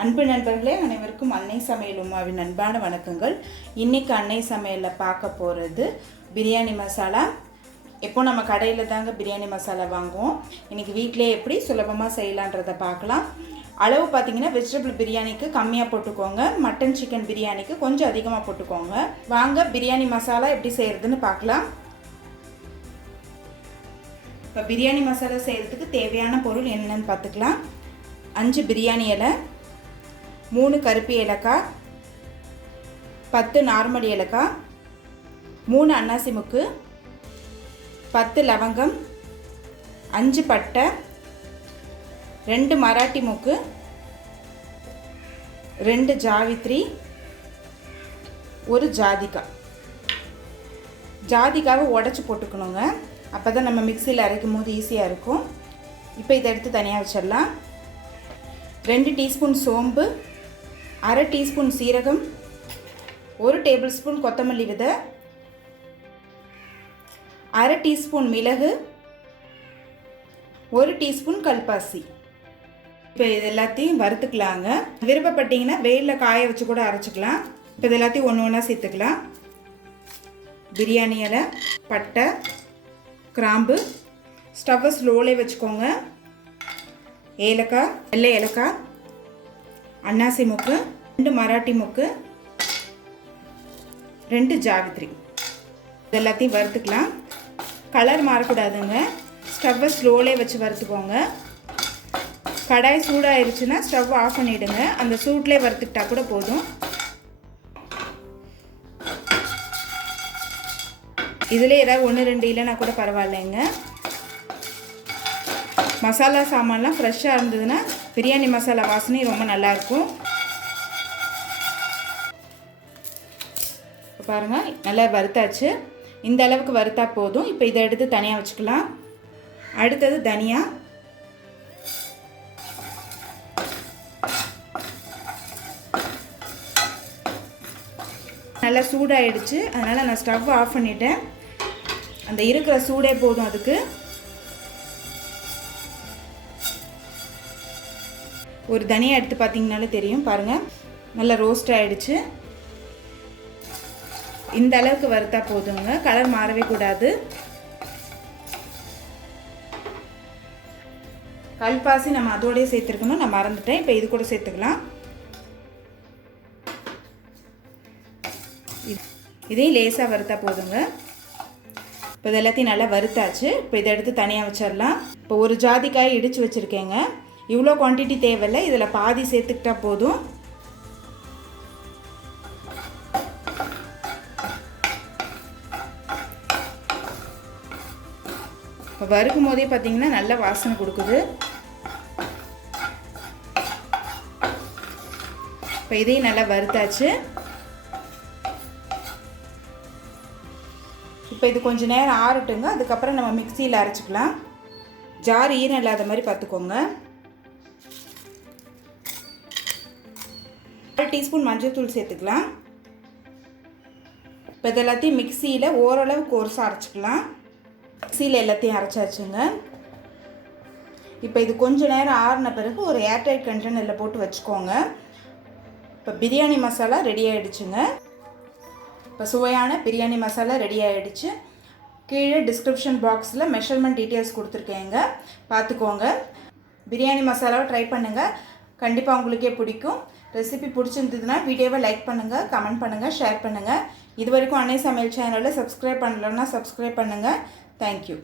அன்பு நண்பர்களே, அனைவருக்கும் அன்னை சமையல் உமாவின் அன்பான வணக்கங்கள். இன்றைக்கி அன்னை சமையலில் பார்க்க போகிறது பிரியாணி மசாலா. எப்போ நம்ம கடையில் தாங்க பிரியாணி மசாலா வாங்குவோம். இன்றைக்கி வீட்டிலே எப்படி சுலபமாக செய்யலான்றதை பார்க்கலாம். அளவு பார்த்திங்கன்னா வெஜிடபிள் பிரியாணிக்கு கம்மியாக போட்டுக்கோங்க, மட்டன் சிக்கன் பிரியாணிக்கு கொஞ்சம் அதிகமாக போட்டுக்கோங்க. வாங்க பிரியாணி மசாலா எப்படி செய்கிறதுன்னு பார்க்கலாம். இப்போ பிரியாணி மசாலா செய்கிறதுக்கு தேவையான பொருள் என்னென்னு பார்த்துக்கலாம். 5 பிரியாணி இலை, 3 கருப்பு ஏலக்காய், 10 நார்மல் ஏலக்காய், 3 அன்னாசி முக்கு, 10 லவங்கம், 5 பட்டை, 2 மராட்டி முக்கு, 2 ஜாவித்ரி, 1 ஜாதிக்காய். ஜாதிக்காவை உடச்சி போட்டுக்கணுங்க, அப்போ தான் நம்ம மிக்சியில் அரைக்கும் போது ஈஸியாக இருக்கும். இப்போ இதை எடுத்து தனியாக வச்சிடலாம். 2 டீஸ்பூன் சோம்பு, அரை டீஸ்பூன் சீரகம், 1 டேபிள் ஸ்பூன் கொத்தமல்லி விதை, அரை டீஸ்பூன் மிளகு, 1 டீஸ்பூன் கல்பாசி. இப்போ இது எல்லாத்தையும் வறுத்துக்கலாங்க. விருப்பப்பட்டீங்கன்னா வெயிலில் காய வச்சு கூட அரைச்சிக்கலாம். இப்போ இது எல்லாத்தையும் ஒன்று ஒன்றா சேர்த்துக்கலாம். பிரியாணி இலை, பட்டை, கிராம்பு, ஸ்டவ்வை ஸ்லோலே வச்சுக்கோங்க. ஏலக்காய், வெள்ளை ஏலக்காய், அன்னாசி முக்கு, 2 மராட்டி முக்கு, 2 ஜாவித்ரி. இது எல்லாத்தையும் வறுத்துக்கலாம். கலர் மாறக்கூடாதுங்க, ஸ்டவ்வை ஸ்லோலே வச்சு வறுத்துக்கோங்க. கடாய் சூடாயிருச்சுன்னா ஸ்டவ் ஆஃப் பண்ணிவிடுங்க. அந்த சூட்லேயே வறுத்துக்கிட்டா கூட போதும். இதில் ஏதாவது 1-2 இல்லைன்னா கூட பரவாயில்லைங்க. மசாலா சாமான்லாம் ஃப்ரெஷ்ஷாக இருந்ததுன்னா பிரியாணி மசாலா வாசனை ரொம்ப நல்லாயிருக்கும். இப்போ பாருங்கள், நல்லா வறுத்தாச்சு. இந்த அளவுக்கு வறுத்தா போதும். இப்போ இதை எடுத்து தனியாக வச்சுக்கலாம். அடுத்தது தனியா, நல்லா சூடாகிடுச்சு, அதனால் நான் ஸ்டவ் ஆஃப் பண்ணிட்டேன். அந்த இருக்கிற சூடே போதும் அதுக்கு. ஒரு தனியாக எடுத்து பார்த்தீங்கனாலே தெரியும், பாருங்கள் நல்லா ரோஸ்ட் ஆகிடுச்சு. இந்த அளவுக்கு வறுத்தா போதுங்க, கலர் மாறவே கூடாது. கல்பாசி நம்ம அதோடய சேர்த்துருக்கணும், நான் மறந்துட்டேன். இப்போ இது கூட சேர்த்துக்கலாம். இதையும் லேசாக வறுத்தா போதுங்க. இப்போ இது எல்லாத்தையும் நல்லா வறுத்தாச்சு. இப்போ இதை எடுத்து தனியாக வச்சிடலாம். இப்போ 1 ஜாதிக்காய் இடித்து வச்சுருக்கேங்க. இவ்வளோ குவான்டிட்டி தேவையில்லை, இதில் பாதி சேர்த்துக்கிட்டா போதும். இப்போ வறுக்கும் போதே பார்த்தீங்கன்னா நல்ல வாசனை கொடுக்குது. இப்போ இதையும் நல்லா வறுத்தாச்சு. இப்போ இது கொஞ்சம் நேரம் ஆறட்டுங்க, அதுக்கப்புறம் நம்ம மிக்சியில் அரைச்சிக்கலாம். ஜார் ஈரம் இல்லாத மாதிரி பார்த்துக்கோங்க. 1 டீஸ்பூன் மஞ்சள் தூள் சேர்த்துக்கலாம். இப்போ இது எல்லாத்தையும் மிக்சியில் ஓரளவு கோர்ஸாக அரைச்சிக்கலாம். மிக்சியில் எல்லாத்தையும் அரைச்சாச்சுங்க. இப்போ இது கொஞ்சம் நேரம் ஆறின பிறகு ஒரு ஏர்டைட் கண்டெய்னரில் போட்டு வச்சுக்கோங்க. இப்போ பிரியாணி மசாலா ரெடி ஆகிடுச்சுங்க. இப்போ சுவையான பிரியாணி மசாலா ரெடி ஆகிடுச்சு. கீழே டிஸ்கிரிப்ஷன் பாக்ஸில் மெஷர்மெண்ட் டீட்டெயில்ஸ் கொடுத்துருக்கேங்க, பார்த்துக்கோங்க. பிரியாணி மசாலாவை ட்ரை பண்ணுங்கள், கண்டிப்பாக உங்களுக்கே பிடிக்கும். ரெசிபி பிடிச்சிருந்ததுன்னா வீடியோவை லைக் பண்ணுங்கள், கமெண்ட் பண்ணுங்கள், ஷேர் பண்ணுங்கள். இது வரைக்கும் அன்னை சமையல் சேனலில் சப்ஸ்கிரைப் பண்ணலன்னா சப்ஸ்கிரைப் பண்ணுங்கள். தேங்க்யூ.